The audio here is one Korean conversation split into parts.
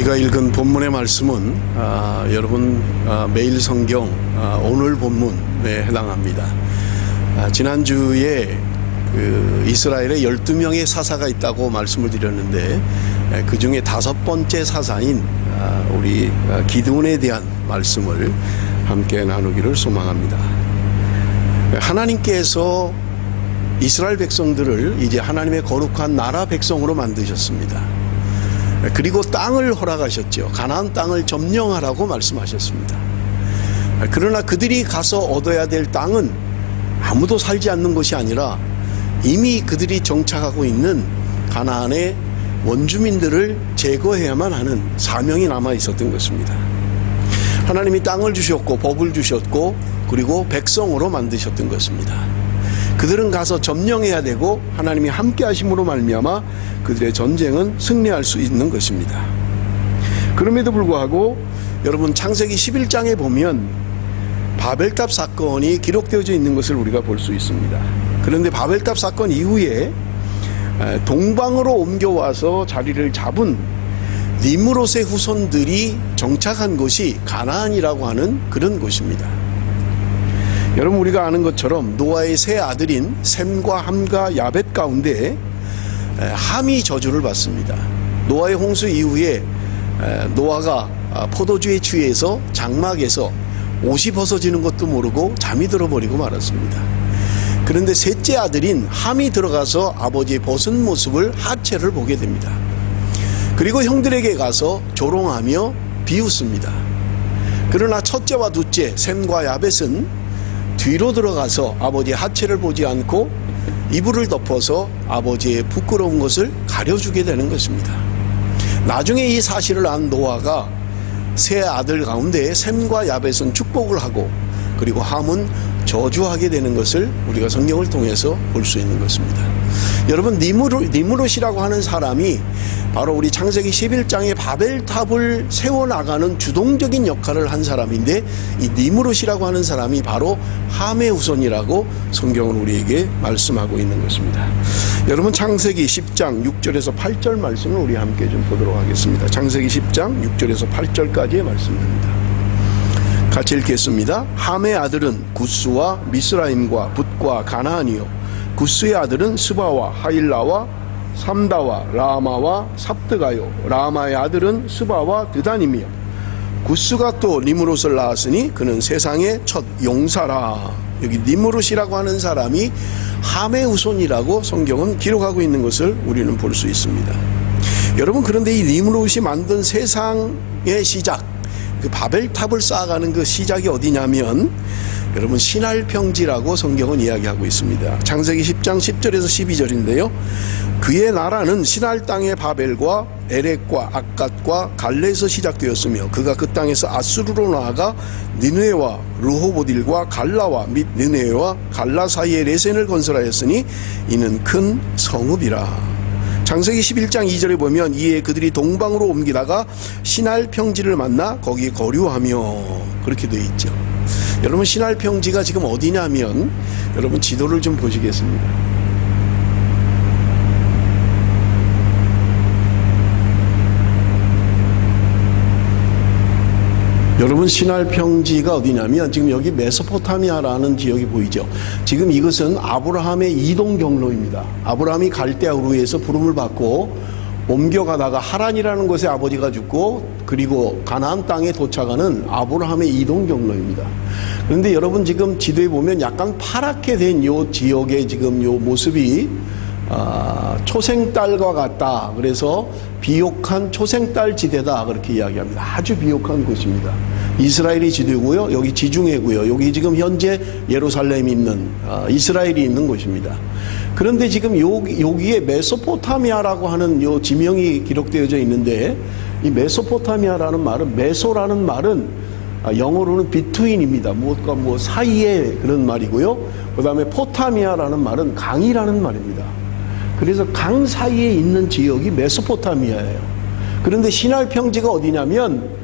우리가 읽은 본문의 말씀은 여러분 매일 성경 오늘 본문에 해당합니다. 지난주에 이스라엘에 12명의 사사가 있다고 말씀을 드렸는데 그 중에 5번째 사사인 우리 기드온에 대한 말씀을 함께 나누기를 소망합니다. 하나님께서 이스라엘 백성들을 이제 하나님의 거룩한 나라 백성으로 만드셨습니다. 그리고 땅을 허락하셨죠. 가나안 땅을 점령하라고 말씀하셨습니다. 그러나 그들이 가서 얻어야 될 땅은 아무도 살지 않는 것이 아니라 이미 그들이 정착하고 있는 가나안의 원주민들을 제거해야만 하는 사명이 남아 있었던 것입니다. 하나님이 땅을 주셨고 법을 주셨고 그리고 백성으로 만드셨던 것입니다. 그들은 가서 점령해야 되고 하나님이 함께 하심으로 말미암아 그들의 전쟁은 승리할 수 있는 것입니다. 그럼에도 불구하고 여러분 창세기 11장에 보면 바벨탑 사건이 기록되어져 있는 것을 우리가 볼 수 있습니다. 그런데 바벨탑 사건 이후에 동방으로 옮겨와서 자리를 잡은 니므롯의 후손들이 정착한 곳이 가나안이라고 하는 그런 곳입니다. 여러분 우리가 아는 것처럼 노아의 세 아들인 셈과 함과 야벳 가운데 함이 저주를 받습니다. 노아의 홍수 이후에 노아가 포도주에 취해서 장막에서 옷이 벗어지는 것도 모르고 잠이 들어버리고 말았습니다. 그런데 셋째 아들인 함이 들어가서 아버지의 벗은 모습을 하체를 보게 됩니다. 그리고 형들에게 가서 조롱하며 비웃습니다. 그러나 첫째와 둘째 셈과 야벳은 뒤로 들어가서 아버지의 하체를 보지 않고 이불을 덮어서 아버지의 부끄러운 것을 가려주게 되는 것입니다. 나중에 이 사실을 안 노아가 세 아들 가운데 셈과 야벳은 축복을 하고 그리고 함은 저주하게 되는 것을 우리가 성경을 통해서 볼 수 있는 것입니다. 여러분 니므롯이라고 하는 사람이 바로 우리 창세기 11장에 바벨탑을 세워나가는 주동적인 역할을 한 사람인데 이 니므롯이라고 하는 사람이 바로 함의 후손이라고 성경은 우리에게 말씀하고 있는 것입니다. 여러분 창세기 10장 6절에서 8절 말씀을 우리 함께 좀 보도록 하겠습니다. 창세기 10장 6절에서 8절까지의 말씀입니다. 같이 읽겠습니다. 함의 아들은 구스와 미스라임과 붓과 가나안이요 구스의 아들은 스바와 하일라와 삼다와 라마와 삽드가요 라마의 아들은 스바와 드단이며 구스가 또 니므롯을 낳았으니 그는 세상의 첫 용사라. 여기 니므롯이라고 하는 사람이 함의 후손이라고 성경은 기록하고 있는 것을 우리는 볼 수 있습니다. 여러분 그런데 이 니므롯이 만든 세상의 시작, 그 바벨탑을 쌓아가는 그 시작이 어디냐면 여러분 신할평지라고 성경은 이야기하고 있습니다. 창세기 10장 10절에서 12절인데요. 그의 나라는 신할 땅의 바벨과 에렉과 악갓과 갈레에서 시작되었으며 그가 그 땅에서 아수르로 나아가 니느웨와 르호보딜과 갈라와 및 니느웨와 갈라 사이에 레센을 건설하였으니 이는 큰 성읍이라. 창세기 11장 2절에 보면 이에 그들이 동방으로 옮기다가 신할평지를 만나 거기 거류하며 그렇게 되어 있죠. 여러분 신할평지가 지금 어디냐면 여러분 지도를 좀 보시겠습니다. 여러분 신할평지가 어디냐면 지금 여기 메소포타미아라는 지역이 보이죠. 지금 이것은 아브라함의 이동 경로입니다. 아브라함이 갈대아 우르에서 부름을 받고 옮겨가다가 하란이라는 곳에 아버지가 죽고 그리고 가나안 땅에 도착하는 아브라함의 이동 경로입니다. 그런데 여러분 지금 지도에 보면 약간 파랗게 된 요 지역의 지금 요 모습이 초생딸과 같다. 그래서 비옥한 초생딸 지대다 그렇게 이야기합니다. 아주 비옥한 곳입니다. 이스라엘이 지도고요. 여기 지중해고요. 여기 지금 현재 예루살렘이 있는 이스라엘이 있는 곳입니다. 그런데 지금 여기에 메소포타미아라고 하는 요 지명이 기록되어져 있는데 이 메소포타미아라는 말은 메소라는 말은 영어로는 비트윈입니다. 무엇과 뭐 사이에 그런 말이고요. 그 다음에 포타미아라는 말은 강이라는 말입니다. 그래서 강 사이에 있는 지역이 메소포타미아예요. 그런데 신할평지가 어디냐면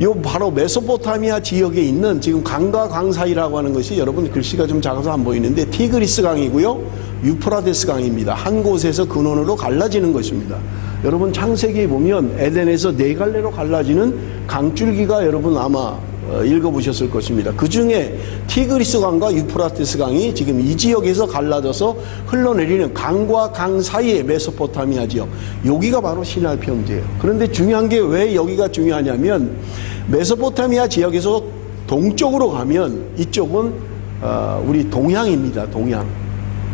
요 바로 메소포타미아 지역에 있는 지금 강과 강 사이라고 하는 것이 여러분 글씨가 좀 작아서 안 보이는데 티그리스 강이고요 유프라데스 강입니다. 한 곳에서 근원으로 갈라지는 것입니다. 여러분 창세기에 보면 에덴에서 네 갈래로 갈라지는 강줄기가 여러분 아마 읽어보셨을 것입니다. 그 중에 티그리스 강과 유프라테스 강이 지금 이 지역에서 갈라져서 흘러내리는 강과 강 사이의 메소포타미아 지역, 여기가 바로 시날 평지예요. 그런데 중요한 게 왜 여기가 중요하냐면 메소포타미아 지역에서 동쪽으로 가면 이쪽은 우리 동양입니다.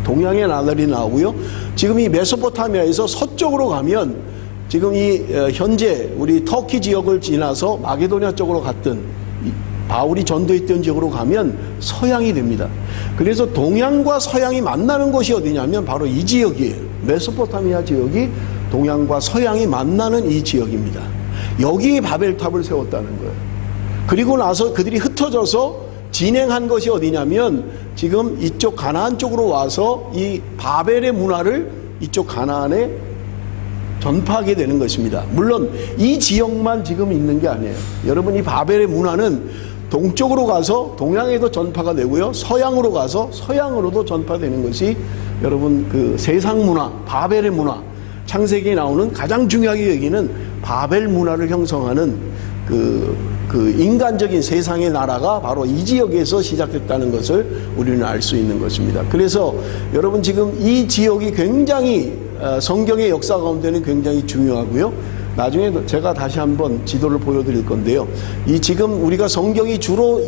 동양의 나라들이 나오고요. 지금 이 메소포타미아에서 서쪽으로 가면 지금 이 현재 우리 터키 지역을 지나서 마게도니아 쪽으로 갔던 바울이 전도했던 지역으로 가면 서양이 됩니다. 그래서 동양과 서양이 만나는 곳이 어디냐면 바로 이 지역이에요. 메소포타미아 지역이 동양과 서양이 만나는 이 지역입니다. 여기에 바벨탑을 세웠다는 거예요. 그리고 나서 그들이 흩어져서 진행한 것이 어디냐면 지금 이쪽 가나안 쪽으로 와서 이 바벨의 문화를 이쪽 가나안에 전파하게 되는 것입니다. 물론 이 지역만 지금 있는 게 아니에요. 여러분, 이 바벨의 문화는 동쪽으로 가서 동양에도 전파가 되고요, 서양으로 가서 서양으로도 전파되는 것이 여러분 그 세상 문화, 바벨의 문화, 창세기에 나오는 가장 중요하게 여기는 바벨 문화를 형성하는 그 인간적인 세상의 나라가 바로 이 지역에서 시작됐다는 것을 우리는 알 수 있는 것입니다. 그래서 여러분 지금 이 지역이 굉장히 성경의 역사 가운데는 굉장히 중요하고요. 나중에 제가 다시 한번 지도를 보여드릴 건데요. 이 지금 우리가 성경이 주로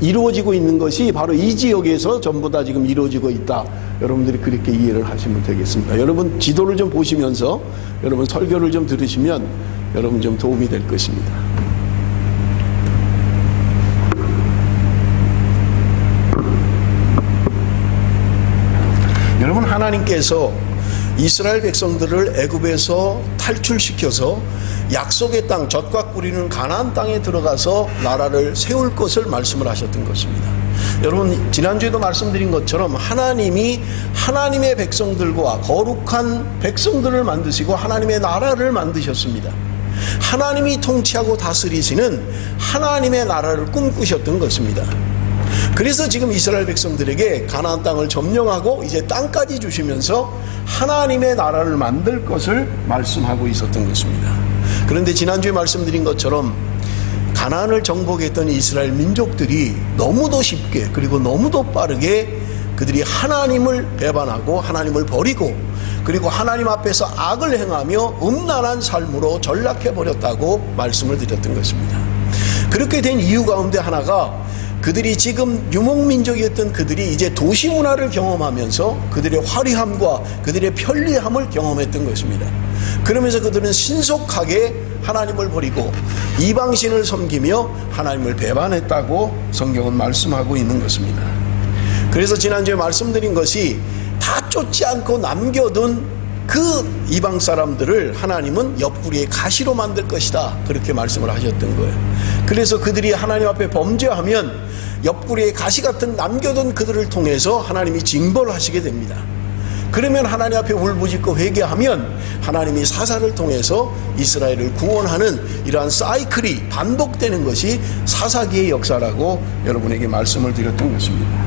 이루어지고 있는 것이 바로 이 지역에서 전부 다 지금 이루어지고 있다. 여러분들이 그렇게 이해를 하시면 되겠습니다. 여러분 지도를 좀 보시면서 여러분 설교를 좀 들으시면 여러분 좀 도움이 될 것입니다. 여러분, 하나님께서 이스라엘 백성들을 애굽에서 탈출시켜서 약속의 땅, 젖과 꿀이는 가나안 땅에 들어가서 나라를 세울 것을 말씀을 하셨던 것입니다. 여러분, 지난주에도 말씀드린 것처럼 하나님이 하나님의 백성들과 거룩한 백성들을 만드시고 하나님의 나라를 만드셨습니다. 하나님이 통치하고 다스리시는 하나님의 나라를 꿈꾸셨던 것입니다. 그래서 지금 이스라엘 백성들에게 가나안 땅을 점령하고 이제 땅까지 주시면서 하나님의 나라를 만들 것을 말씀하고 있었던 것입니다. 그런데 지난주에 말씀드린 것처럼 가나안을 정복했던 이스라엘 민족들이 너무도 쉽게 그리고 너무도 빠르게 그들이 하나님을 배반하고 하나님을 버리고 그리고 하나님 앞에서 악을 행하며 음란한 삶으로 전락해버렸다고 말씀을 드렸던 것입니다. 그렇게 된 이유 가운데 하나가 그들이 지금 유목민족이었던 그들이 이제 도시 문화를 경험하면서 그들의 화려함과 그들의 편리함을 경험했던 것입니다. 그러면서 그들은 신속하게 하나님을 버리고 이방신을 섬기며 하나님을 배반했다고 성경은 말씀하고 있는 것입니다. 그래서 지난주에 말씀드린 것이 다 쫓지 않고 남겨둔 그 이방 사람들을 하나님은 옆구리에 가시로 만들 것이다, 그렇게 말씀을 하셨던 거예요. 그래서 그들이 하나님 앞에 범죄하면 옆구리에 가시 같은 남겨둔 그들을 통해서 하나님이 징벌을 하시게 됩니다. 그러면 하나님 앞에 울부짖고 회개하면 하나님이 사사를 통해서 이스라엘을 구원하는 이러한 사이클이 반복되는 것이 사사기의 역사라고 여러분에게 말씀을 드렸던 것입니다.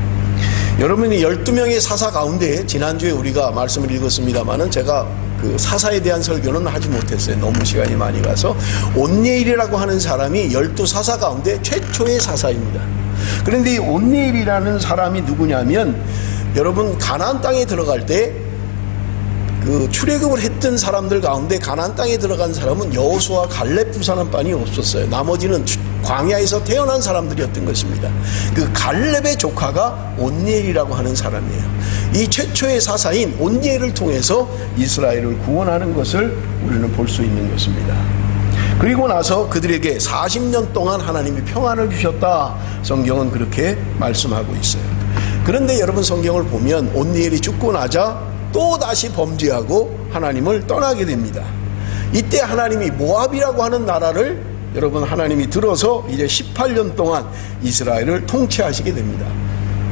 여러분이 12명의 사사 가운데 지난주에 우리가 말씀을 읽었습니다마는 제가 그 사사에 대한 설교는 하지 못했어요. 너무 시간이 많이 가서. 온니엘이라고 하는 사람이 12사사 가운데 최초의 사사입니다. 그런데 이 온니엘이라는 사람이 누구냐면 여러분 가나안 땅에 들어갈 때 그 출애굽을 했던 사람들 가운데 가나안 땅에 들어간 사람은 여호수아 갈렙 두 사람뿐이 없었어요. 나머지는 광야에서 태어난 사람들이었던 것입니다. 그 갈렙의 조카가 온니엘이라고 하는 사람이에요. 이 최초의 사사인 온니엘을 통해서 이스라엘을 구원하는 것을 우리는 볼 수 있는 것입니다. 그리고 나서 그들에게 40년 동안 하나님이 평안을 주셨다, 성경은 그렇게 말씀하고 있어요. 그런데 여러분 성경을 보면 온니엘이 죽고 나자 또 다시 범죄하고 하나님을 떠나게 됩니다. 이때 하나님이 모압이라고 하는 나라를 여러분 하나님이 들어서 이제 18년 동안 이스라엘을 통치하시게 됩니다.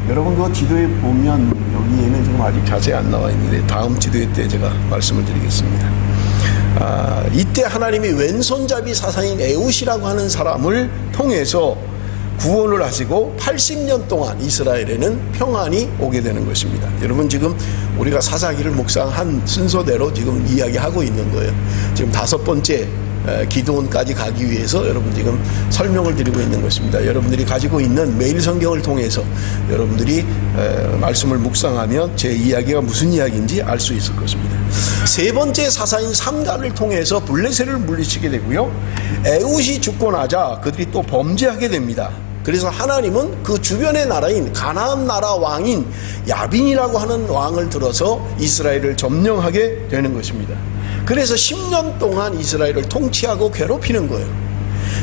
여러분 그 지도에 보면 여기에는 지금 아직 자세히 안 나와 있는데 다음 지도에 때 제가 말씀을 드리겠습니다. 이때 하나님이 왼손잡이 사사인 에웃이라고 하는 사람을 통해서 구원을 하시고 80년 동안 이스라엘에는 평안이 오게 되는 것입니다. 여러분, 지금 우리가 사사기를 묵상한 순서대로 지금 이야기하고 있는 거예요. 지금 5번째 기도원까지 가기 위해서 여러분 지금 설명을 드리고 있는 것입니다. 여러분들이 가지고 있는 매일 성경을 통해서 여러분들이 말씀을 묵상하면 제 이야기가 무슨 이야기인지 알 수 있을 것입니다. 세 번째 사사인 삼가를 통해서 블레셋을 물리치게 되고요, 에웃이 죽고 나자 그들이 또 범죄하게 됩니다. 그래서 하나님은 그 주변의 나라인 가나안 나라 왕인 야빈이라고 하는 왕을 들어서 이스라엘을 점령하게 되는 것입니다. 그래서 10년 동안 이스라엘을 통치하고 괴롭히는 거예요.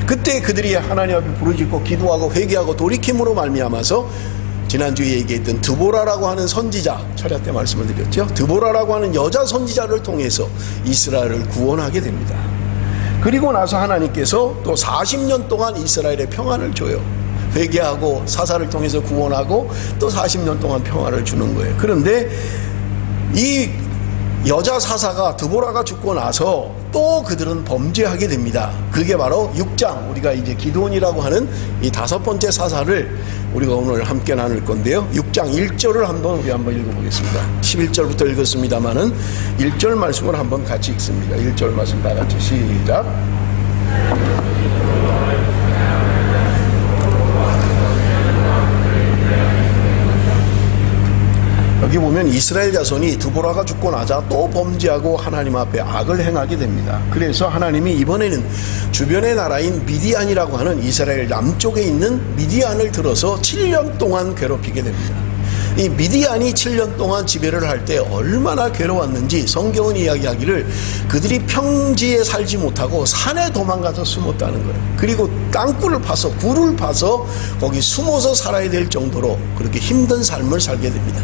그때 그들이 하나님 앞에 부르짖고 기도하고 회개하고 돌이킴으로 말미암아서 지난주에 얘기했던 드보라라고 하는 선지자, 철야 때 말씀을 드렸죠. 드보라라고 하는 여자 선지자를 통해서 이스라엘을 구원하게 됩니다. 그리고 나서 하나님께서 또 40년 동안 이스라엘의 평안을 줘요. 회개하고 사사를 통해서 구원하고 또 40년 동안 평안을 주는 거예요. 그런데 이 여자 사사가 드보라가 죽고 나서 또 그들은 범죄하게 됩니다. 그게 바로 6장, 우리가 이제 기드온이라고 하는 이 5번째 사사를 우리가 오늘 함께 나눌 건데요, 6장 1절을 우리 한번 읽어보겠습니다. 11절부터 읽었습니다마는 1절 말씀을 한번 같이 읽습니다. 1절 말씀 다 같이 시작. 여기 보면 이스라엘 자손이 드보라가 죽고 나자 또 범죄하고 하나님 앞에 악을 행하게 됩니다. 그래서 하나님이 이번에는 주변의 나라인 미디안이라고 하는 이스라엘 남쪽에 있는 미디안을 들어서 7년 동안 괴롭히게 됩니다. 이 미디안이 7년 동안 지배를 할 때 얼마나 괴로웠는지 성경은 이야기하기를 그들이 평지에 살지 못하고 산에 도망가서 숨었다는 거예요. 그리고 땅굴을 파서 굴을 파서 거기 숨어서 살아야 될 정도로 그렇게 힘든 삶을 살게 됩니다.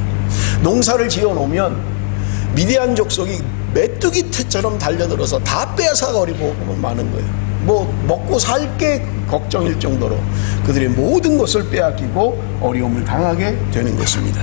농사를 지어놓으면 미디안 족속이 메뚜기 떼처럼 달려들어서 다 뺏어가버리고 마는 거예요. 뭐 먹고 살 게 걱정일 정도로 그들의 모든 것을 빼앗기고 어려움을 당하게 되는 것입니다.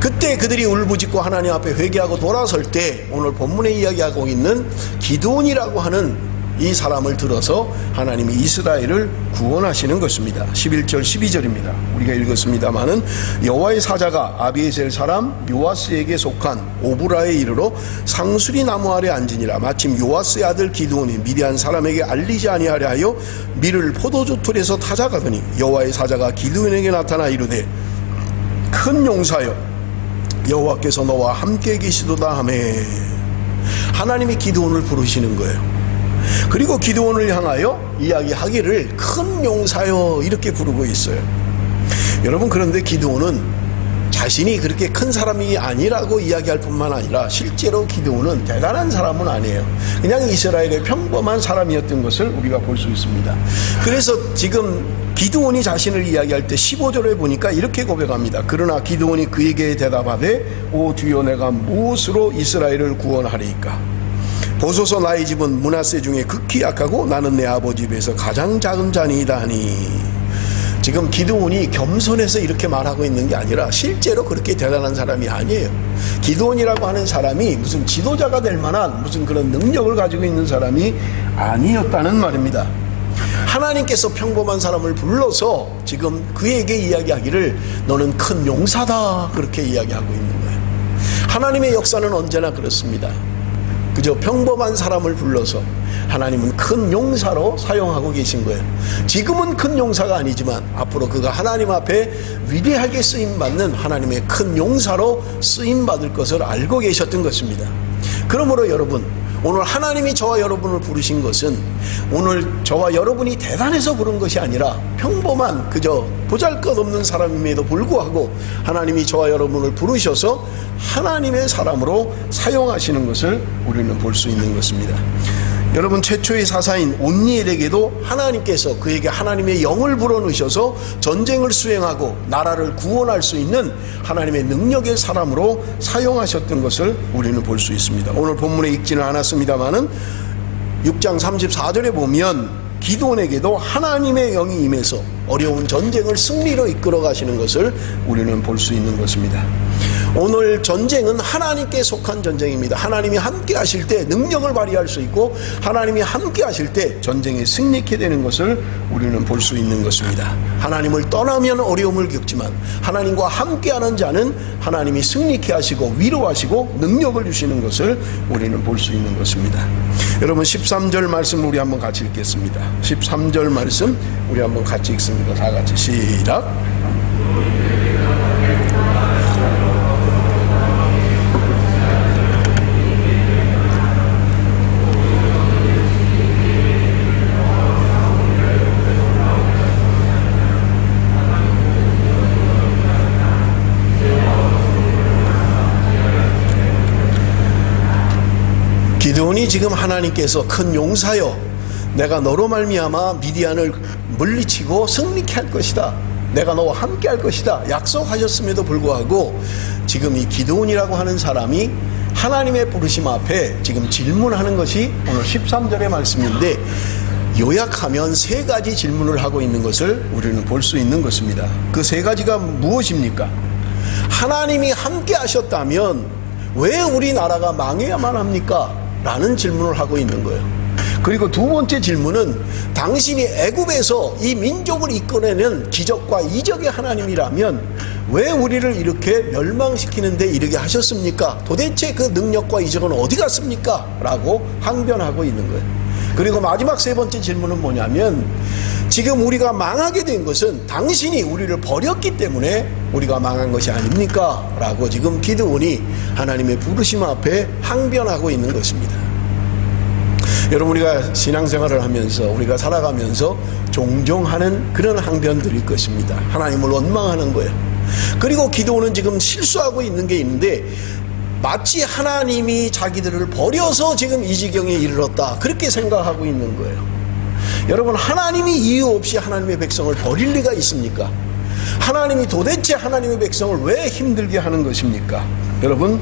그때 그들이 울부짖고 하나님 앞에 회개하고 돌아설 때 오늘 본문에 이야기하고 있는 기드온이라고 하는 이 사람을 들어서 하나님이 이스라엘을 구원하시는 것입니다. 11절 12절입니다. 우리가 읽었습니다마는 여호와의 사자가 아비에셀 사람 요아스에게 속한 오브라에 이르러 상수리 나무 아래 앉으니라. 마침 요아스의 아들 기드온이 미디안 사람에게 알리지 아니하려 하여 밀을 포도주 틀에서 타자가더니 여호와의 사자가 기드온에게 나타나 이르되 큰 용사여 여호와께서 너와 함께 계시도다 하며 하나님이 기드온을 부르시는 거예요. 그리고 기드온을 향하여 이야기하기를 큰 용사여 이렇게 부르고 있어요. 여러분, 그런데 기드온은 자신이 그렇게 큰 사람이 아니라고 이야기할 뿐만 아니라 실제로 기드온은 대단한 사람은 아니에요. 그냥 이스라엘의 평범한 사람이었던 것을 우리가 볼 수 있습니다. 그래서 지금 기드온이 자신을 이야기할 때 15절에 보니까 이렇게 고백합니다. 그러나 기드온이 그에게 대답하되 오 주여 내가 무엇으로 이스라엘을 구원하리이까? 보소서 나의 집은 므낫세 중에 극히 약하고 나는 내 아버지 집에서 가장 작은 자니이다 하니. 지금 기드온이 겸손해서 이렇게 말하고 있는 게 아니라 실제로 그렇게 대단한 사람이 아니에요. 기드온이라고 하는 사람이 무슨 지도자가 될 만한 무슨 그런 능력을 가지고 있는 사람이 아니었다는 말입니다. 하나님께서 평범한 사람을 불러서 지금 그에게 이야기하기를 너는 큰 용사다 그렇게 이야기하고 있는 거예요. 하나님의 역사는 언제나 그렇습니다. 그저 평범한 사람을 불러서 하나님은 큰 용사로 사용하고 계신 거예요. 지금은 큰 용사가 아니지만 앞으로 그가 하나님 앞에 위대하게 쓰임받는 하나님의 큰 용사로 쓰임받을 것을 알고 계셨던 것입니다. 그러므로 여러분, 오늘 하나님이 저와 여러분을 부르신 것은 오늘 저와 여러분이 대단해서 부른 것이 아니라 평범한 그저 보잘것없는 사람임에도 불구하고 하나님이 저와 여러분을 부르셔서 하나님의 사람으로 사용하시는 것을 우리는 볼 수 있는 것입니다. 여러분, 최초의 사사인 온니엘에게도 하나님께서 그에게 하나님의 영을 불어넣으셔서 전쟁을 수행하고 나라를 구원할 수 있는 하나님의 능력의 사람으로 사용하셨던 것을 우리는 볼 수 있습니다. 오늘 본문에 읽지는 않았습니다마는 6장 34절에 보면 기드온에게도 하나님의 영이 임해서 어려운 전쟁을 승리로 이끌어 가시는 것을 우리는 볼 수 있는 것입니다. 오늘 전쟁은 하나님께 속한 전쟁입니다. 하나님이 함께 하실 때 능력을 발휘할 수 있고 하나님이 함께 하실 때 전쟁에 승리케 되는 것을 우리는 볼 수 있는 것입니다. 하나님을 떠나면 어려움을 겪지만 하나님과 함께하는 자는 하나님이 승리케 하시고 위로하시고 능력을 주시는 것을 우리는 볼 수 있는 것입니다. 여러분 13절 말씀 우리 한번 같이 읽겠습니다. 13절 말씀 우리 한번 같이 읽습니다. 다 같이 시작. 기드온이 지금 하나님께서 큰 용사여 내가 너로 말미암아 미디안을 물리치고 승리케 할 것이다, 내가 너와 함께 할 것이다 약속하셨음에도 불구하고 지금 이 기드온이라고 하는 사람이 하나님의 부르심 앞에 지금 질문하는 것이 오늘 13절의 말씀인데, 요약하면 세 가지 질문을 하고 있는 것을 우리는 볼 수 있는 것입니다. 그 세 가지가 무엇입니까? 하나님이 함께 하셨다면 왜 우리나라가 망해야만 합니까? 라는 질문을 하고 있는 거예요. 그리고 두 번째 질문은 당신이 애굽에서 이 민족을 이끌어내는 기적과 이적의 하나님이라면 왜 우리를 이렇게 멸망시키는데 이르게 하셨습니까? 도대체 그 능력과 이적은 어디 갔습니까? 라고 항변하고 있는 거예요. 그리고 마지막 세 번째 질문은 뭐냐면, 지금 우리가 망하게 된 것은 당신이 우리를 버렸기 때문에 우리가 망한 것이 아닙니까? 라고 지금 기드온이 하나님의 부르심 앞에 항변하고 있는 것입니다. 여러분, 우리가 신앙생활을 하면서 우리가 살아가면서 종종 하는 그런 항변들일 것입니다. 하나님을 원망하는 거예요. 그리고 기드온은 지금 실수하고 있는 게 있는데, 마치 하나님이 자기들을 버려서 지금 이 지경에 이르렀다 그렇게 생각하고 있는 거예요. 여러분, 하나님이 이유 없이 하나님의 백성을 버릴 리가 있습니까? 하나님이 도대체 하나님의 백성을 왜 힘들게 하는 것입니까? 여러분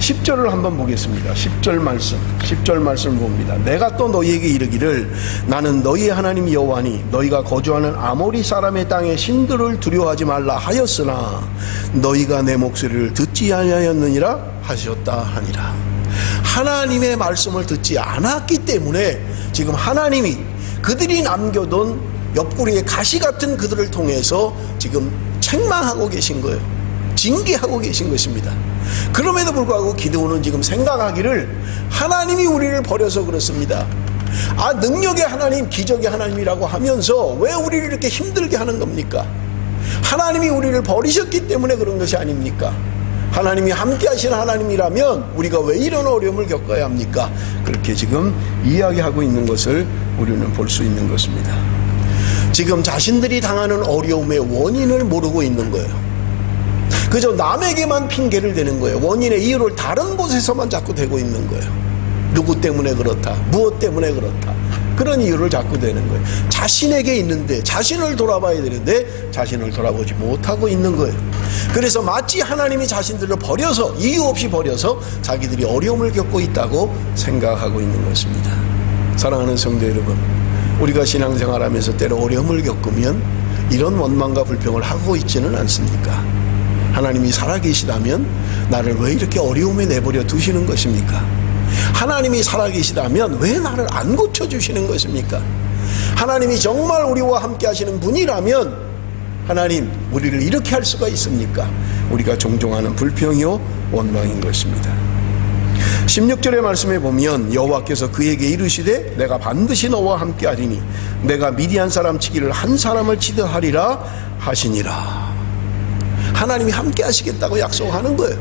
10절을 한번 보겠습니다. 10절 말씀을 봅니다. 내가 또 너희에게 이르기를 나는 너희의 하나님 여호와니 너희가 거주하는 아모리 사람의 땅의 신들을 두려워하지 말라 하였으나 너희가 내 목소리를 듣지 아니하였느니라 하셨다 하니라. 하나님의 말씀을 듣지 않았기 때문에 지금 하나님이 그들이 남겨둔 옆구리에 가시 같은 그들을 통해서 지금 책망하고 계신 거예요. 징계하고 계신 것입니다. 그럼에도 불구하고 기드온은 지금 생각하기를 하나님이 우리를 버려서 그렇습니다. 능력의 하나님, 기적의 하나님이라고 하면서 왜 우리를 이렇게 힘들게 하는 겁니까? 하나님이 우리를 버리셨기 때문에 그런 것이 아닙니까? 하나님이 함께 하시는 하나님이라면 우리가 왜 이런 어려움을 겪어야 합니까? 그렇게 지금 이야기하고 있는 것을 우리는 볼 수 있는 것입니다. 지금 자신들이 당하는 어려움의 원인을 모르고 있는 거예요. 그저 남에게만 핑계를 대는 거예요. 원인의 이유를 다른 곳에서만 자꾸 대고 있는 거예요. 누구 때문에 그렇다, 무엇 때문에 그렇다, 그런 이유를 자꾸 대는 거예요. 자신에게 있는데 자신을 돌아봐야 되는데 자신을 돌아보지 못하고 있는 거예요. 그래서 마치 하나님이 자신들을 버려서, 이유 없이 버려서 자기들이 어려움을 겪고 있다고 생각하고 있는 것입니다. 사랑하는 성도 여러분, 우리가 신앙생활하면서 때로 어려움을 겪으면 이런 원망과 불평을 하고 있지는 않습니까? 하나님이 살아계시다면 나를 왜 이렇게 어려움에 내버려 두시는 것입니까? 하나님이 살아계시다면 왜 나를 안 고쳐주시는 것입니까? 하나님이 정말 우리와 함께 하시는 분이라면 하나님, 우리를 이렇게 할 수가 있습니까? 우리가 종종 하는 불평이요 원망인 것입니다. 16절의 말씀에 보면 여호와께서 그에게 이르시되 내가 반드시 너와 함께 하리니 내가 미디안 사람 치기를 한 사람을 치듯 하리라 하시니라. 하나님이 함께 하시겠다고 약속하는 거예요.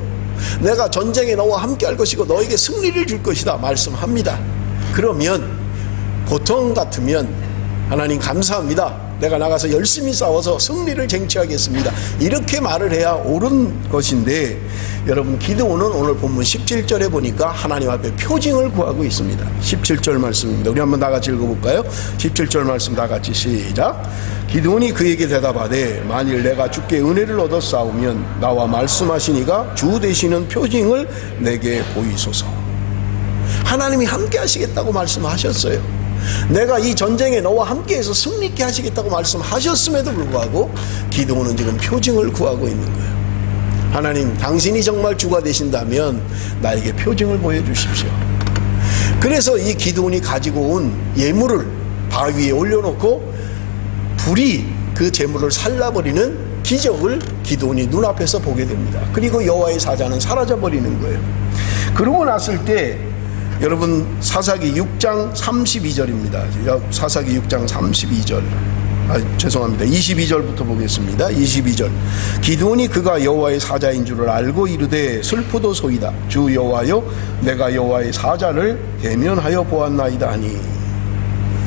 내가 전쟁에 너와 함께 할 것이고 너에게 승리를 줄 것이다 말씀합니다. 그러면 보통 같으면 하나님 감사합니다, 내가 나가서 열심히 싸워서 승리를 쟁취하겠습니다, 이렇게 말을 해야 옳은 것인데, 여러분 기드온은 오늘 본문 17절에 보니까 하나님 앞에 표징을 구하고 있습니다. 17절 말씀입니다. 우리 한번 다 같이 읽어볼까요? 17절 말씀 다 같이 시작. 기드온이 그에게 대답하되 만일 내가 주께 은혜를 얻어 싸우면 나와 말씀하시니가 주 되시는 표징을 내게 보이소서. 하나님이 함께 하시겠다고 말씀하셨어요. 내가 이 전쟁에 너와 함께해서 승리케 하시겠다고 말씀하셨음에도 불구하고 기드온은 지금 표징을 구하고 있는 거예요. 하나님, 당신이 정말 주가 되신다면 나에게 표징을 보여주십시오. 그래서 이 기드온이 가지고 온 예물을 바위 위에 올려놓고 불이 그 제물을 살라버리는 기적을 기드온이 눈앞에서 보게 됩니다. 그리고 여호와의 사자는 사라져버리는 거예요. 그러고 났을 때 여러분, 사사기 6장 32절입니다. 사사기 6장 32절. 죄송합니다. 22절부터 보겠습니다. 22절. 기드온이 그가 여호와의 사자인 줄을 알고 이르되 슬프도소이다. 주 여호와여, 내가 여호와의 사자를 대면하여 보았나이다 하니.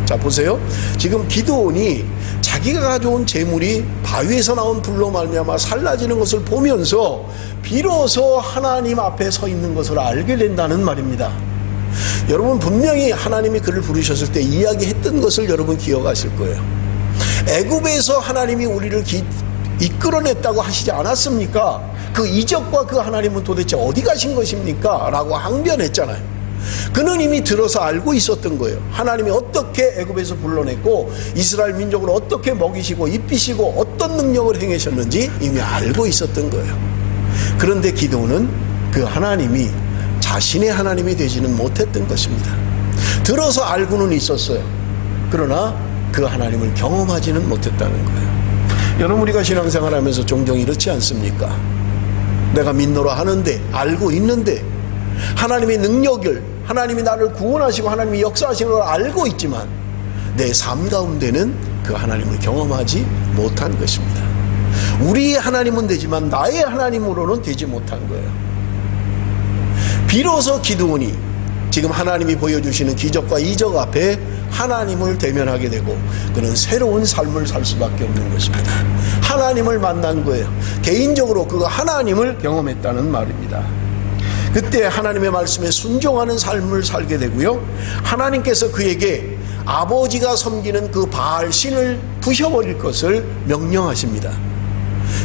자, 보세요. 지금 기드온이 자기가 가져온 재물이 바위에서 나온 불로 말미암아 살라지는 것을 보면서 비로소 하나님 앞에 서 있는 것을 알게 된다는 말입니다. 여러분, 분명히 하나님이 그를 부르셨을 때 이야기했던 것을 여러분 기억하실 거예요. 애굽에서 하나님이 우리를 이끌어냈다고 하시지 않았습니까? 그 이적과 그 하나님은 도대체 어디 가신 것입니까? 라고 항변했잖아요. 그는 이미 들어서 알고 있었던 거예요. 하나님이 어떻게 애굽에서 불러냈고 이스라엘 민족을 어떻게 먹이시고 입히시고 어떤 능력을 행하셨는지 이미 알고 있었던 거예요. 그런데 기드온은 그 하나님이 자신의 하나님이 되지는 못했던 것입니다. 들어서 알고는 있었어요. 그러나 그 하나님을 경험하지는 못했다는 거예요. 여러분, 우리가 신앙생활 하면서 종종 이렇지 않습니까? 내가 믿노라 하는데, 알고 있는데, 하나님의 능력을, 하나님이 나를 구원하시고 하나님이 역사하시는 걸 알고 있지만 내 삶 가운데는 그 하나님을 경험하지 못한 것입니다. 우리의 하나님은 되지만 나의 하나님으로는 되지 못한 거예요. 비로소 기드온이 지금 하나님이 보여주시는 기적과 이적 앞에 하나님을 대면하게 되고 그는 새로운 삶을 살 수밖에 없는 것입니다. 하나님을 만난 거예요. 개인적으로 그 하나님을 경험했다는 말입니다. 그때 하나님의 말씀에 순종하는 삶을 살게 되고요, 하나님께서 그에게 아버지가 섬기는 그 바알 신을 부셔버릴 것을 명령하십니다.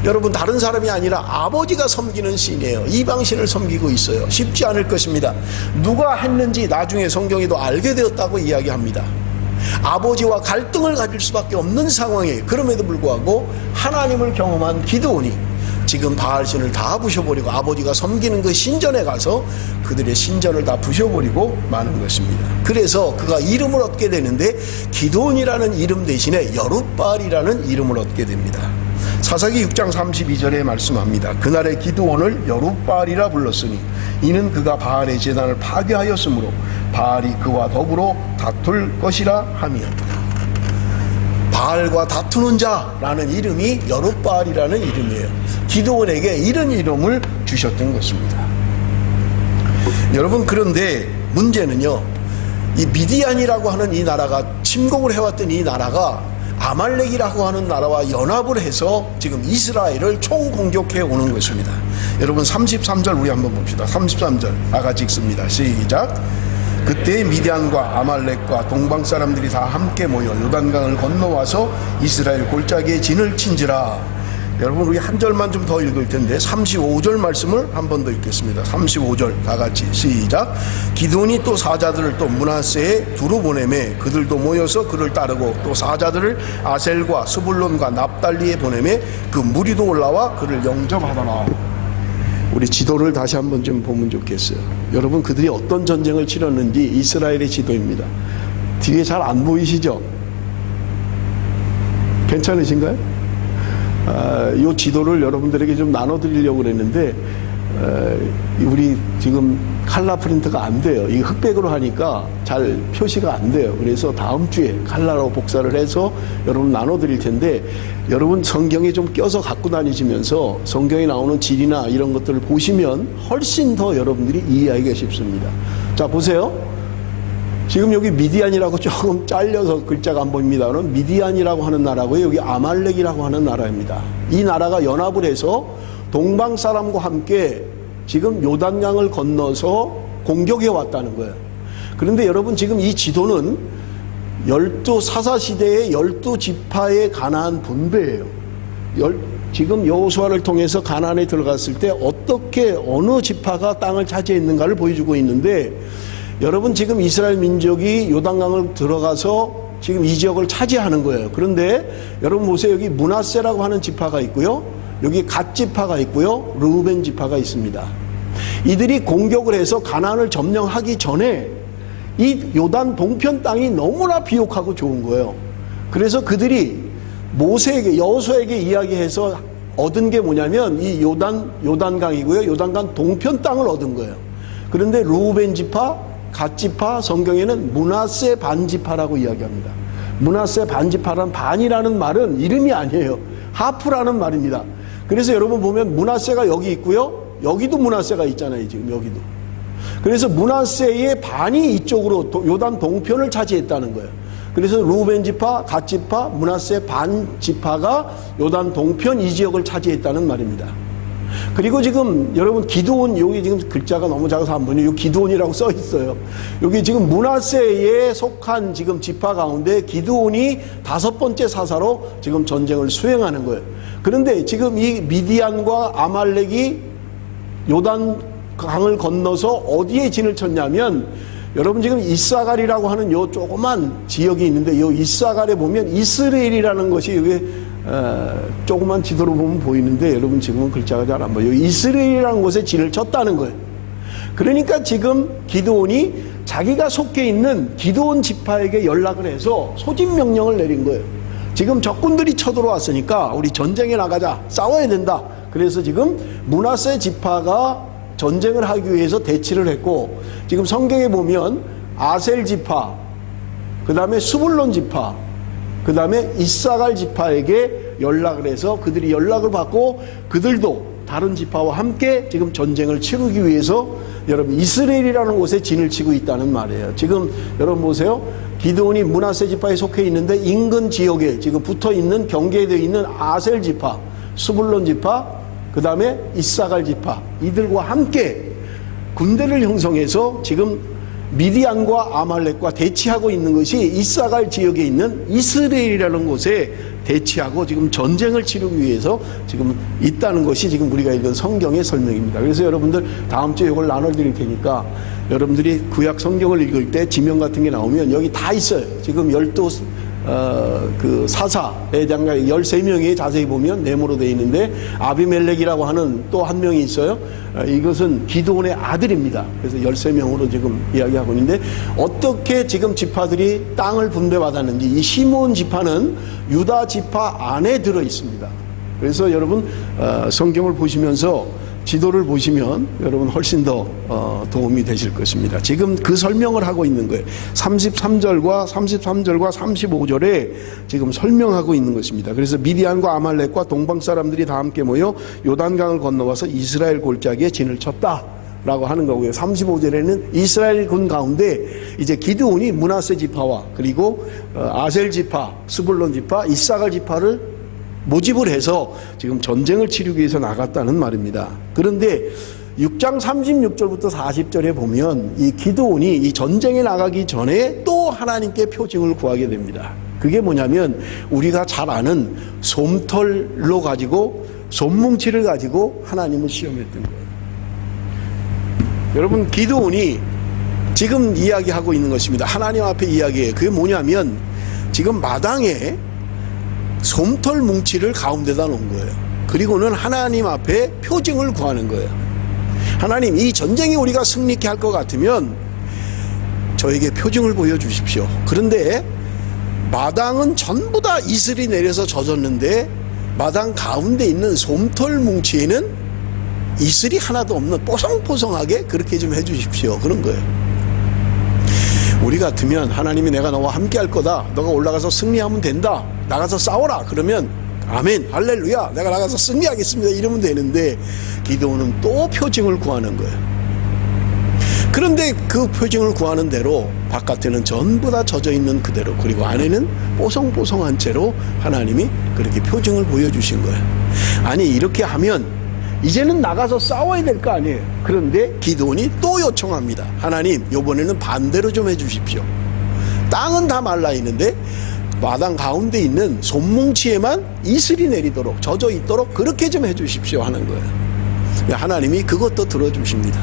여러분, 다른 사람이 아니라 아버지가 섬기는 신이에요. 이방신을 섬기고 있어요. 쉽지 않을 것입니다. 누가 했는지 나중에 성경에도 알게 되었다고 이야기합니다. 아버지와 갈등을 가질 수밖에 없는 상황에, 그럼에도 불구하고 하나님을 경험한 기드온이 지금 바알신을 다 부셔버리고 아버지가 섬기는 그 신전에 가서 그들의 신전을 다 부셔버리고 마는 것입니다. 그래서 그가 이름을 얻게 되는데 기드온이라는 이름 대신에 여룻바알이라는 이름을 얻게 됩니다. 사사기 6장 32절에 말씀합니다. 그날의 기드온을 여룻바알이라 불렀으니 이는 그가 바알의 제단을 파괴하였으므로 바알이 그와 더불어 다툴 것이라 함이었더라. 바알과 다투는 자라는 이름이 여룻바알이라는 이름이에요. 기드온에게 이런 이름을 주셨던 것입니다. 여러분, 그런데 문제는요, 이 미디안이라고 하는 이 나라가, 침공을 해왔던 이 나라가 아말렉이라고 하는 나라와 연합을 해서 지금 이스라엘을 총공격해 오는 것입니다. 여러분, 33절 우리 한번 봅시다. 33절 다 같이 읽습니다. 시작. 그때 미디안과 아말렉과 동방 사람들이 다 함께 모여 요단강을 건너와서 이스라엘 골짜기에 진을 친지라. 여러분, 우리 한 절만 좀 더 읽을 텐데 35절 말씀을 한 번 더 읽겠습니다. 35절 다 같이 시작. 기드온이 또 사자들을 또 므낫세에 두루 보내매 그들도 모여서 그를 따르고 또 사자들을 아셀과 스불론과 납달리에 보내매 그 무리도 올라와 그를 영접하더라. 우리 지도를 다시 한번 좀 보면 좋겠어요. 여러분, 그들이 어떤 전쟁을 치렀는지 이스라엘의 지도입니다. 뒤에 잘 안 보이시죠? 괜찮으신가요? 이 지도를 여러분들에게 좀 나눠드리려고 그랬는데 우리 지금 칼라 프린터가 안 돼요. 이 흑백으로 하니까 잘 표시가 안 돼요. 그래서 다음 주에 칼라로 복사를 해서 여러분 나눠드릴 텐데, 여러분 성경에 좀 껴서 갖고 다니시면서 성경에 나오는 질이나 이런 것들을 보시면 훨씬 더 여러분들이 이해하기가 쉽습니다. 자, 보세요. 지금 여기 미디안이라고 조금 잘려서 글자가 안 보입니다. 그럼 미디안이라고 하는 나라고요, 여기 아말렉이라고 하는 나라입니다. 이 나라가 연합을 해서 동방 사람과 함께 지금 요단강을 건너서 공격해 왔다는 거예요. 그런데 여러분, 지금 이 지도는 사사시대의 12지파의 가나안 분배예요. 지금 여호수아를 통해서 가나안에 들어갔을 때 어떻게 어느 지파가 땅을 차지했는가를 보여주고 있는데, 여러분 지금 이스라엘 민족이 요단강을 들어가서 지금 이 지역을 차지하는 거예요. 그런데 여러분 보세요. 여기 므낫세라고 하는 지파가 있고요. 여기 갓 지파가 있고요. 르우벤 지파가 있습니다. 이들이 공격을 해서 가나안을 점령하기 전에 이 요단 동편 땅이 너무나 비옥하고 좋은 거예요. 그래서 그들이 모세에게, 여호수아에게 이야기해서 얻은 게 뭐냐면 이 요단강이고요. 요단강 동편 땅을 얻은 거예요. 그런데 르우벤 지파, 갓 지파, 성경에는 므낫세 반지파라고 이야기합니다. 므낫세 반지파란 반이라는 말은 이름이 아니에요. 하프라는 말입니다. 그래서 여러분 보면 므낫세가 여기 있고요. 여기도 므낫세가 있잖아요. 지금 여기도. 그래서 므낫세의 반이 이쪽으로 요단 동편을 차지했다는 거예요. 그래서 르우벤 지파, 갓 지파, 므낫세 반 지파가 요단 동편 이 지역을 차지했다는 말입니다. 그리고 지금 여러분 기드온, 여기 지금 글자가 너무 작아서 안 보이네요. 여기 기드온이라고 써 있어요. 여기 지금 므낫세에 속한 지금 지파 가운데 기드온이 5번째 사사로 지금 전쟁을 수행하는 거예요. 그런데 지금 이 미디안과 아말렉이 요단 강을 건너서 어디에 진을 쳤냐면, 여러분 지금 이사갈이라고 하는 요 조그만 지역이 있는데, 요 이사갈에 보면 이스라엘이라는 것이 여기 조그만 지도로 보면 보이는데, 여러분 지금은 글자가 잘 안 보여요. 이스라엘이라는 곳에 진을 쳤다는 거예요. 그러니까 지금 기드온이 자기가 속해 있는 기드온 지파에게 연락을 해서 소집 명령을 내린 거예요. 지금 적군들이 쳐들어왔으니까 우리 전쟁에 나가자, 싸워야 된다. 그래서 지금 므낫세 지파가 전쟁을 하기 위해서 대치를 했고, 지금 성경에 보면 아셀 지파, 그 다음에 스불론 지파, 그 다음에 이사갈 지파에게 연락을 해서 그들이 연락을 받고 그들도 다른 지파와 함께 지금 전쟁을 치르기 위해서 여러분 이스라엘이라는 곳에 진을 치고 있다는 말이에요. 지금 여러분 보세요. 기드온이 므낫세 지파에 속해 있는데 인근 지역에 지금 붙어 있는, 경계되어 있는 아셀 지파, 스불론 지파, 그 다음에 이사갈 지파, 이들과 함께 군대를 형성해서 지금 미디안과 아말렉과 대치하고 있는 것이 이사갈 지역에 있는 이스라엘이라는 곳에 대치하고 지금 전쟁을 치르기 위해서 지금 있다는 것이 지금 우리가 읽은 성경의 설명입니다. 그래서 여러분들 다음 주에 이걸 나눠드릴 테니까 여러분들이 구약 성경을 읽을 때 지명 같은 게 나오면 여기 다 있어요. 지금 12 그 사사에 대한 13명이 자세히 보면 네모로 되어 있는데, 아비멜렉이라고 하는 또 한 명이 있어요. 이것은 기드온의 아들입니다. 그래서 13명으로 지금 이야기하고 있는데, 어떻게 지금 지파들이 땅을 분배받았는지, 이 시므온 지파는 유다 지파 안에 들어 있습니다. 그래서 여러분 성경을 보시면서 지도를 보시면 여러분 훨씬 더 도움이 되실 것입니다. 지금 그 설명을 하고 있는 거예요. 33절과 35절에 지금 설명하고 있는 것입니다. 그래서 미디안과 아말렉과 동방 사람들이 다 함께 모여 요단강을 건너와서 이스라엘 골짜기에 진을 쳤다 라고 하는 거고요. 35절에는 이스라엘 군 가운데 이제 기드온이 므낫세 지파와 그리고 아셀 지파, 스불론 지파, 이사갈 지파를 모집을 해서 지금 전쟁을 치르기 위해서 나갔다는 말입니다. 그런데 6장 36절부터 40절에 보면 이 기드온이 이 전쟁에 나가기 전에 또 하나님께 표징을 구하게 됩니다. 그게 뭐냐면 우리가 잘 아는 솜털로 가지고, 솜뭉치를 가지고 하나님을 시험했던 거예요. 여러분 기드온이 지금 이야기하고 있는 것입니다. 하나님 앞에 이야기해요. 그게 뭐냐면 지금 마당에 솜털 뭉치를 가운데다 놓은 거예요. 그리고는 하나님 앞에 표징을 구하는 거예요. 하나님, 이 전쟁에 우리가 승리케 할 것 같으면 저에게 표징을 보여주십시오. 그런데 마당은 전부 다 이슬이 내려서 젖었는데 마당 가운데 있는 솜털 뭉치에는 이슬이 하나도 없는 뽀송뽀송하게 그렇게 좀 해주십시오. 그런 거예요. 우리 같으면 하나님이 내가 너와 함께 할 거다, 너가 올라가서 승리하면 된다, 나가서 싸워라, 그러면 아멘 할렐루야 내가 나가서 승리하겠습니다 이러면 되는데, 기드온은 또 표징을 구하는 거예요. 그런데 그 표징을 구하는 대로 바깥에는 전부 다 젖어 있는 그대로, 그리고 안에는 뽀송뽀송한 채로 하나님이 그렇게 표징을 보여주신 거예요. 아니 이렇게 하면 이제는 나가서 싸워야 될 거 아니에요. 그런데 기드온이 또 요청합니다. 하나님, 이번에는 반대로 좀 해주십시오. 땅은 다 말라 있는데 마당 가운데 있는 솜뭉치에만 이슬이 내리도록, 젖어 있도록 그렇게 좀 해주십시오 하는 거예요. 하나님이 그것도 들어주십니다.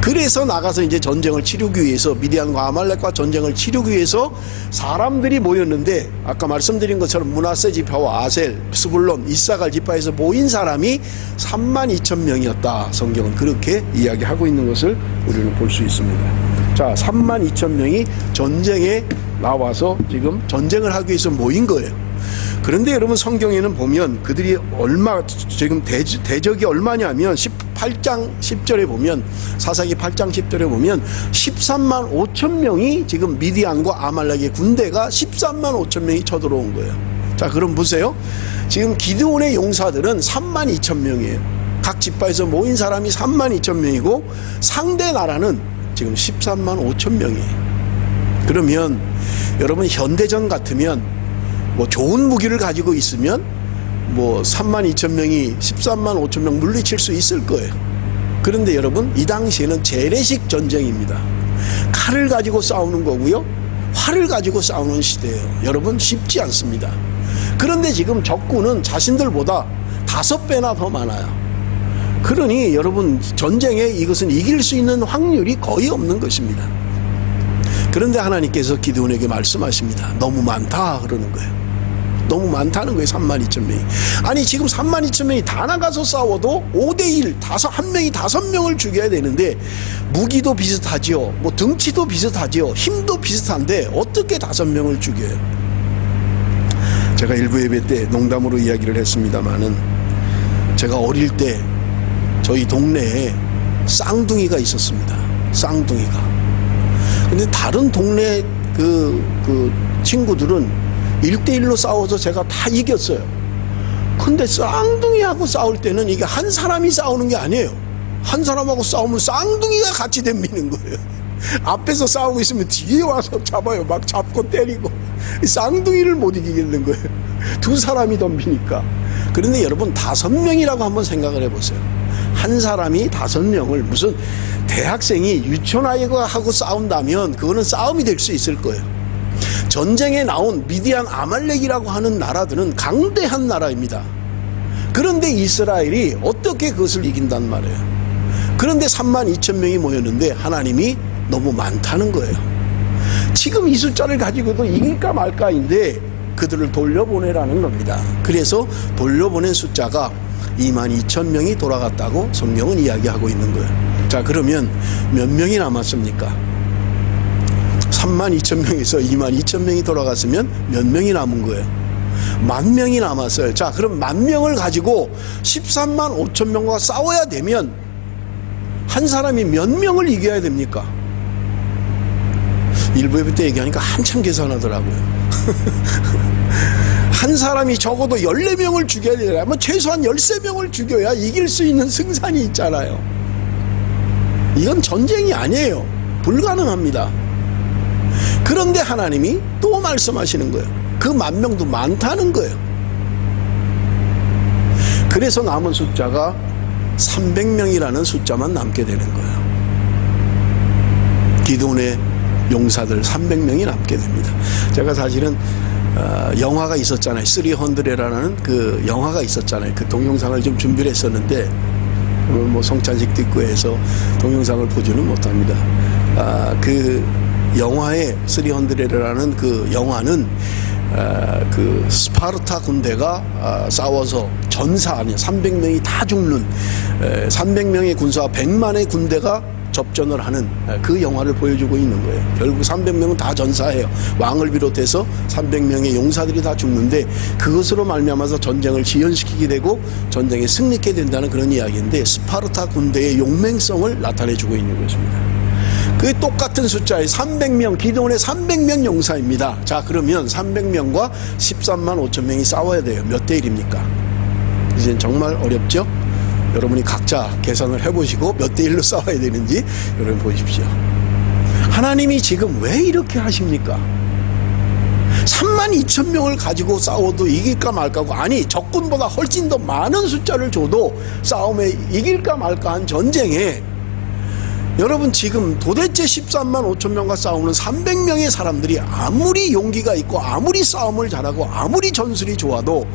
그래서 나가서 이제 전쟁을 치르기 위해서, 미디안과 아말렉과 전쟁을 치르기 위해서 사람들이 모였는데, 아까 말씀드린 것처럼 므낫세 지파와 아셀, 스불론, 이사갈 지파에서 모인 사람이 32,000명이었다. 성경은 그렇게 이야기하고 있는 것을 우리는 볼 수 있습니다. 자, 32,000명이 전쟁에 나와서 지금 전쟁을 하기 위해서 모인 거예요. 그런데 여러분, 성경에는 보면 그들이 지금 대적이 얼마냐면 18장 10절에 보면, 사사기 8장 10절에 보면 13만 5천 명이 지금 미디안과 아말렉의 군대가 13만 5천 명이 쳐들어온 거예요. 자, 그럼 보세요. 지금 기드온의 용사들은 3만 2천 명이에요. 각 지파에서 모인 사람이 3만 2천 명이고 상대 나라는 지금 13만 5천 명이에요. 그러면 여러분, 현대전 같으면 뭐 좋은 무기를 가지고 있으면 뭐 3만 2천 명이 13만 5천 명 물리칠 수 있을 거예요. 그런데 여러분, 이 당시에는 재래식 전쟁입니다. 칼을 가지고 싸우는 거고요, 활을 가지고 싸우는 시대예요. 여러분, 쉽지 않습니다. 그런데 지금 적군은 자신들보다 5배나 더 많아요. 그러니 여러분, 전쟁에 이것은 이길 수 있는 확률이 거의 없는 것입니다. 그런데 하나님께서 기드온에게 말씀하십니다. 너무 많다 그러는 거예요. 너무 많다는 거예요. 32,000명이. 아니, 지금 32,000명이 다 나가서 싸워도 5대1, 한 명이 5명을 죽여야 되는데, 무기도 비슷하지요, 뭐 등치도 비슷하지요, 힘도 비슷한데 어떻게 5명을 죽여요? 제가 일부 예배 때 농담으로 이야기를 했습니다마는, 제가 어릴 때 저희 동네에 쌍둥이가 있었습니다. 쌍둥이가. 근데 다른 동네 그 친구들은 1대1로 싸워서 제가 다 이겼어요. 근데 쌍둥이하고 싸울 때는 이게 한 사람이 싸우는 게 아니에요. 한 사람하고 싸우면 쌍둥이가 같이 덤비는 거예요. 앞에서 싸우고 있으면 뒤에 와서 잡아요. 막 잡고 때리고. 쌍둥이를 못 이기겠는 거예요. 두 사람이 덤비니까. 그런데 여러분, 5명이라고 한번 생각을 해보세요. 한 사람이 5명을, 무슨 대학생이 유치원아이하고 싸운다면 그거는 싸움이 될 수 있을 거예요. 전쟁에 나온 미디안, 아말렉이라고 하는 나라들은 강대한 나라입니다. 그런데 이스라엘이 어떻게 그것을 이긴단 말이에요. 그런데 32,000명이 모였는데 하나님이 너무 많다는 거예요. 지금 이 숫자를 가지고도 이길까 말까인데 그들을 돌려보내라는 겁니다. 그래서 돌려보낸 숫자가 22,000명이 돌아갔다고 성경은 이야기하고 있는 거예요. 자, 그러면 몇 명이 남았습니까? 32,000명에서 22,000명이 돌아갔으면 몇 명이 남은 거예요? 10,000명이 남았어요. 자, 그럼 10,000명을 가지고 13만 5천 명과 싸워야 되면 한 사람이 몇 명을 이겨야 됩니까? 일부 예배 때 얘기하니까 한참 계산하더라고요. 한 사람이 적어도 14명을 죽여야 되려면 최소한 13명을 죽여야 이길 수 있는 승산이 있잖아요. 이건 전쟁이 아니에요. 불가능합니다. 그런데 하나님이 또 말씀하시는 거예요. 그 10,000명도 많다는 거예요. 그래서 남은 숫자가 300명이라는 숫자만 남게 되는 거예요. 기드온의 용사들 300명이 남게 됩니다. 제가 사실은 영화가 있었잖아요. 300라는 그 영화가 있었잖아요. 그 동영상을 좀 준비를 했었는데 오늘 뭐 성찬식도 있고 해서 동영상을 보지는 못합니다. 그 영화의 300라는 그 영화는 그 스파르타 군대가 싸워서 전사 아니야 300명이 다 죽는 300명의 군사와 100만의 군대가 접전을 하는 그 영화를 보여주고 있는 거예요. 결국 300명은 다 전사해요. 왕을 비롯해서 300명의 용사들이 다 죽는데 그것으로 말미암아서 전쟁을 지연시키게 되고 전쟁에 승리하게 된다는 그런 이야기인데, 스파르타 군대의 용맹성을 나타내주고 있는 것입니다. 그 똑같은 숫자의 300명, 기드온의 300명 용사입니다. 자, 그러면 300명과 13만 5천 명이 싸워야 돼요. 몇 대 1입니까? 이젠 정말 어렵죠? 여러분이 각자 계산을 해보시고 몇 대 1로 싸워야 되는지 여러분 보십시오. 하나님이 지금 왜 이렇게 하십니까? 32,000명을 가지고 싸워도 이길까 말까고, 아니 적군보다 훨씬 더 많은 숫자를 줘도 싸움에 이길까 말까 한 전쟁에 여러분 지금 도대체 13만 5천 명과 싸우는 300명의 사람들이 아무리 용기가 있고 아무리 싸움을 잘하고 아무리 전술이 좋아도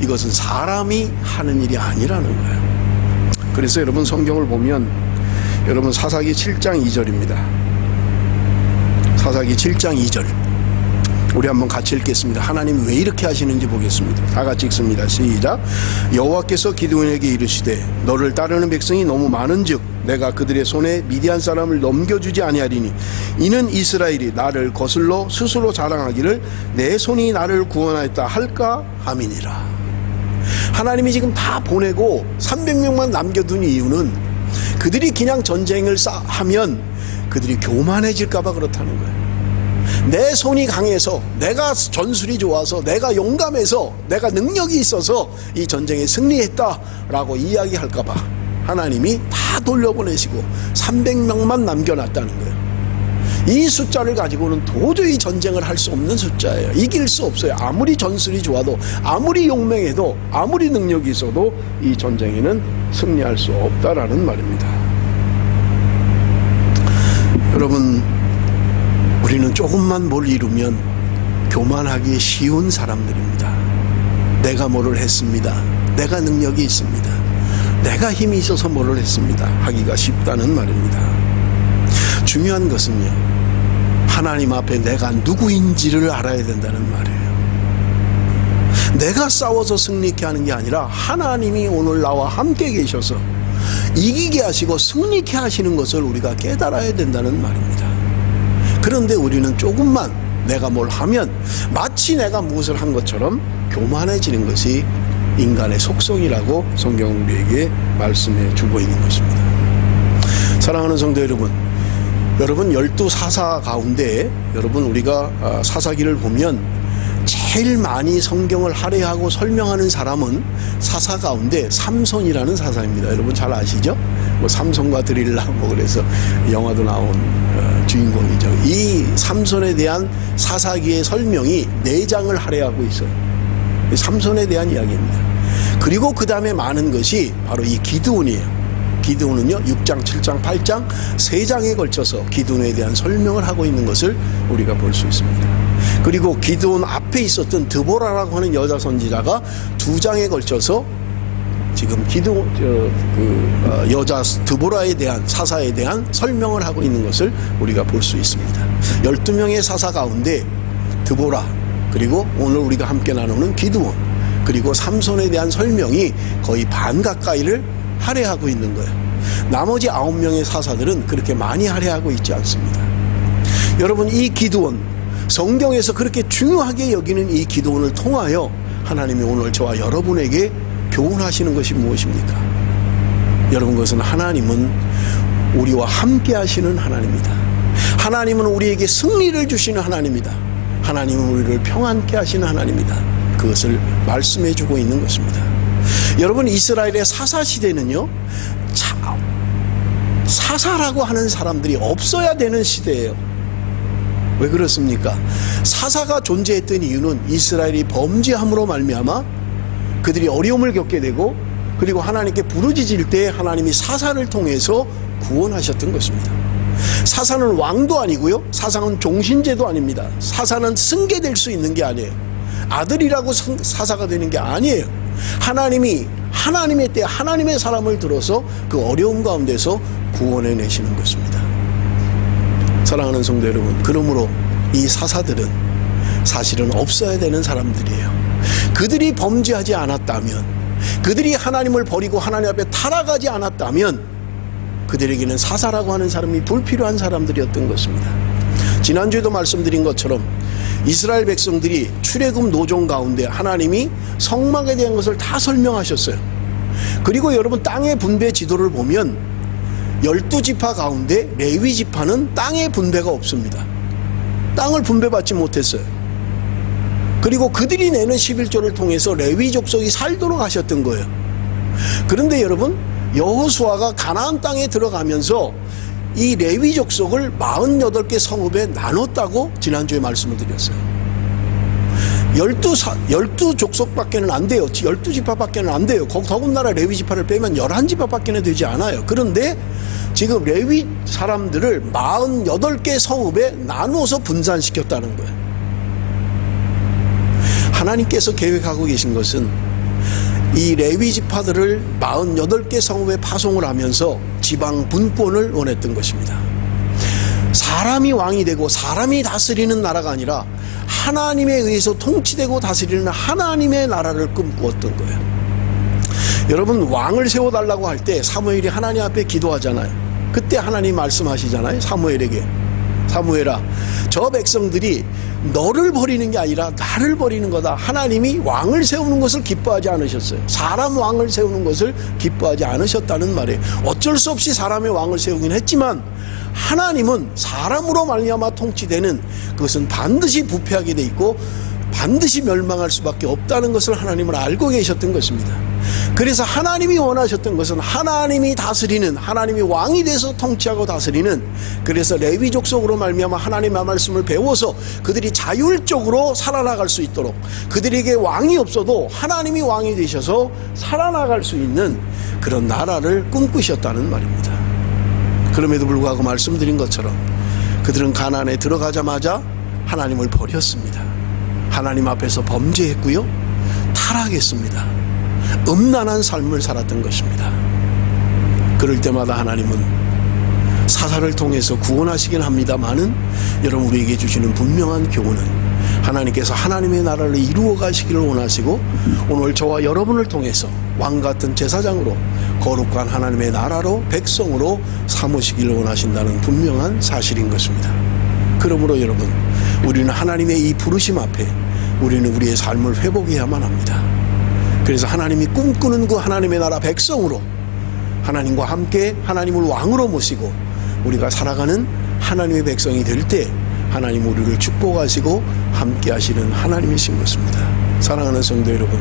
이것은 사람이 하는 일이 아니라는 거예요. 그래서 여러분 성경을 보면 여러분 사사기 7장 2절입니다. 사사기 7장 2절 우리 한번 같이 읽겠습니다. 하나님 왜 이렇게 하시는지 보겠습니다. 다 같이 읽습니다. 시작. 여호와께서 기드온에게 이르시되 너를 따르는 백성이 너무 많은즉 내가 그들의 손에 미디안 사람을 넘겨주지 아니하리니 이는 이스라엘이 나를 거슬러 스스로 자랑하기를 내 손이 나를 구원하였다 할까 함이니라. 하나님이 지금 다 보내고 300명만 남겨둔 이유는 그들이 그냥 전쟁을 하면 그들이 교만해질까 봐 그렇다는 거예요. 내 손이 강해서, 내가 전술이 좋아서, 내가 용감해서, 내가 능력이 있어서 이 전쟁에 승리했다라고 이야기할까 봐 하나님이 다 돌려보내시고 300명만 남겨놨다는 거예요. 이 숫자를 가지고는 도저히 전쟁을 할 수 없는 숫자예요. 이길 수 없어요. 아무리 전술이 좋아도, 아무리 용맹해도, 아무리 능력이 있어도 이 전쟁에는 승리할 수 없다라는 말입니다. 여러분, 우리는 조금만 뭘 이루면 교만하기 쉬운 사람들입니다. 내가 뭐를 했습니다. 내가 능력이 있습니다. 내가 힘이 있어서 뭐를 했습니다. 하기가 쉽다는 말입니다. 중요한 것은요, 하나님 앞에 내가 누구인지를 알아야 된다는 말이에요. 내가 싸워서 승리케 하는 게 아니라 하나님이 오늘 나와 함께 계셔서 이기게 하시고 승리케 하시는 것을 우리가 깨달아야 된다는 말입니다. 그런데 우리는 조금만 내가 뭘 하면 마치 내가 무엇을 한 것처럼 교만해지는 것이 인간의 속성이라고 성경은 우리에게 말씀해 주고 있는 것입니다. 사랑하는 성도 여러분, 여러분 12사사 가운데 여러분 우리가 사사기를 보면 제일 많이 성경을 할애하고 설명하는 사람은 사사 가운데 삼손이라는 사사입니다. 여러분 잘 아시죠? 뭐 삼손과 드릴라 뭐 그래서 영화도 나온 주인공이죠. 이 삼손에 대한 사사기의 설명이 4장을 할애하고 있어요. 삼손에 대한 이야기입니다. 그리고 그 다음에 많은 것이 바로 이 기드온이에요. 기드온은요 6장, 7장, 8장 3장에 걸쳐서 기드온에 대한 설명을 하고 있는 것을 우리가 볼 수 있습니다. 그리고 기드온 앞에 있었던 드보라라고 하는 여자 선지자가 2장에 걸쳐서 지금 여자 드보라에 대한 사사에 대한 설명을 하고 있는 것을 우리가 볼 수 있습니다. 12명의 사사 가운데 드보라, 그리고 오늘 우리가 함께 나누는 기드온, 그리고 삼손에 대한 설명이 거의 반 가까이를 할애하고 있는 거예요. 나머지 9명의 사사들은 그렇게 많이 할애하고 있지 않습니다. 여러분, 이 기드온, 성경에서 그렇게 중요하게 여기는 이 기드온을 통하여 하나님이 오늘 저와 여러분에게 교훈하시는 것이 무엇입니까? 여러분, 그것은 하나님은 우리와 함께 하시는 하나님이다. 하나님은 우리에게 승리를 주시는 하나님이다. 하나님은 우리를 평안케 하시는 하나님이다. 그것을 말씀해 주고 있는 것입니다. 여러분, 이스라엘의 사사 시대는요, 사사라고 하는 사람들이 없어야 되는 시대예요. 왜 그렇습니까? 사사가 존재했던 이유는 이스라엘이 범죄함으로 말미암아 그들이 어려움을 겪게 되고, 그리고 하나님께 부르짖을 때 하나님이 사사를 통해서 구원하셨던 것입니다. 사사는 왕도 아니고요, 사사는 종신제도 아닙니다. 사사는 승계될 수 있는 게 아니에요. 아들이라고 사사가 되는 게 아니에요. 하나님이 하나님의 때 하나님의 사람을 들어서 그 어려움 가운데서 구원해 내시는 것입니다. 사랑하는 성도 여러분, 그러므로 이 사사들은 사실은 없어야 되는 사람들이에요. 그들이 범죄하지 않았다면, 그들이 하나님을 버리고 하나님 앞에 타락하지 않았다면 그들에게는 사사라고 하는 사람이 불필요한 사람들이었던 것입니다. 지난주에도 말씀드린 것처럼 이스라엘 백성들이 출애굽 노종 가운데 하나님이 성막에 대한 것을 다 설명하셨어요. 그리고 여러분, 땅의 분배 지도를 보면 12지파 가운데 레위 지파는 땅의 분배가 없습니다. 땅을 분배받지 못했어요. 그리고 그들이 내는 11조를 통해서 레위 족속이 살도록 하셨던 거예요. 그런데 여러분, 여호수아가 가나안 땅에 들어가면서 이 레위 족속을 48개 성읍에 나눴다고 지난주에 말씀을 드렸어요. 12족속밖에는 안 돼요. 12지파밖에는 안 돼요. 더군다나 레위 지파를 빼면 11지파밖에는 되지 않아요. 그런데 지금 레위 사람들을 48개 성읍에 나누어서 분산시켰다는 거예요. 하나님께서 계획하고 계신 것은 이 레위 지파들을 48개 성읍에 파송을 하면서 지방 분권을 원했던 것입니다. 사람이 왕이 되고 사람이 다스리는 나라가 아니라 하나님에 의해서 통치되고 다스리는 하나님의 나라를 꿈꾸었던 거예요. 여러분, 왕을 세워달라고 할 때 사무엘이 하나님 앞에 기도하잖아요. 그때 하나님 말씀하시잖아요. 사무엘에게, 사무엘아, 저 백성들이 너를 버리는 게 아니라 나를 버리는 거다. 하나님이 왕을 세우는 것을 기뻐하지 않으셨어요. 사람 왕을 세우는 것을 기뻐하지 않으셨다는 말이에요. 어쩔 수 없이 사람의 왕을 세우긴 했지만 하나님은 사람으로 말미암아 통치되는 그것은 반드시 부패하게 돼 있고 반드시 멸망할 수밖에 없다는 것을 하나님은 알고 계셨던 것입니다. 그래서 하나님이 원하셨던 것은 하나님이 다스리는, 하나님이 왕이 돼서 통치하고 다스리는, 그래서 레위 족속으로 말미암아 하나님의 말씀을 배워서 그들이 자율적으로 살아나갈 수 있도록, 그들에게 왕이 없어도 하나님이 왕이 되셔서 살아나갈 수 있는 그런 나라를 꿈꾸셨다는 말입니다. 그럼에도 불구하고 말씀드린 것처럼 그들은 가나안에 들어가자마자 하나님을 버렸습니다. 하나님 앞에서 범죄했고요, 타락했습니다. 음란한 삶을 살았던 것입니다. 그럴 때마다 하나님은 사사를 통해서 구원하시긴 합니다마는 여러분, 우리에게 주시는 분명한 교훈은 하나님께서 하나님의 나라를 이루어 가시기를 원하시고 오늘 저와 여러분을 통해서 왕같은 제사장으로 거룩한 하나님의 나라로 백성으로 삼으시기를 원하신다는 분명한 사실인 것입니다. 그러므로 여러분, 우리는 하나님의 이 부르심 앞에 우리는 우리의 삶을 회복해야만 합니다. 그래서 하나님이 꿈꾸는 그 하나님의 나라 백성으로 하나님과 함께 하나님을 왕으로 모시고 우리가 살아가는 하나님의 백성이 될 때 하나님 우리를 축복하시고 함께 하시는 하나님이신 것입니다. 사랑하는 성도 여러분,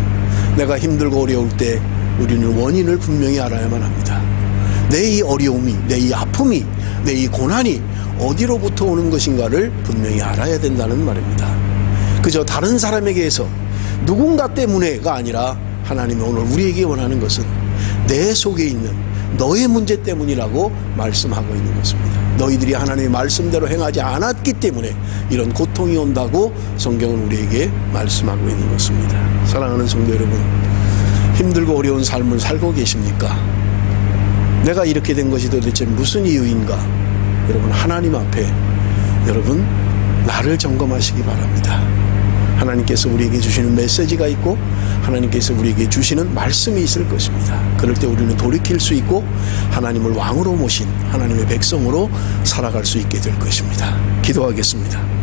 내가 힘들고 어려울 때 우리는 원인을 분명히 알아야만 합니다. 내 이 어려움이, 내 이 아픔이, 내 이 고난이 어디로부터 오는 것인가를 분명히 알아야 된다는 말입니다. 그저 다른 사람에게 해서 누군가 때문에가 아니라 하나님이 오늘 우리에게 원하는 것은 내 속에 있는 너의 문제 때문이라고 말씀하고 있는 것입니다. 너희들이 하나님의 말씀대로 행하지 않았기 때문에 이런 고통이 온다고 성경은 우리에게 말씀하고 있는 것입니다. 사랑하는 성도 여러분, 힘들고 어려운 삶을 살고 계십니까? 내가 이렇게 된 것이 도대체 무슨 이유인가? 여러분, 하나님 앞에 여러분 나를 점검하시기 바랍니다. 하나님께서 우리에게 주시는 메시지가 있고 하나님께서 우리에게 주시는 말씀이 있을 것입니다. 그럴 때 우리는 돌이킬 수 있고 하나님을 왕으로 모신 하나님의 백성으로 살아갈 수 있게 될 것입니다. 기도하겠습니다.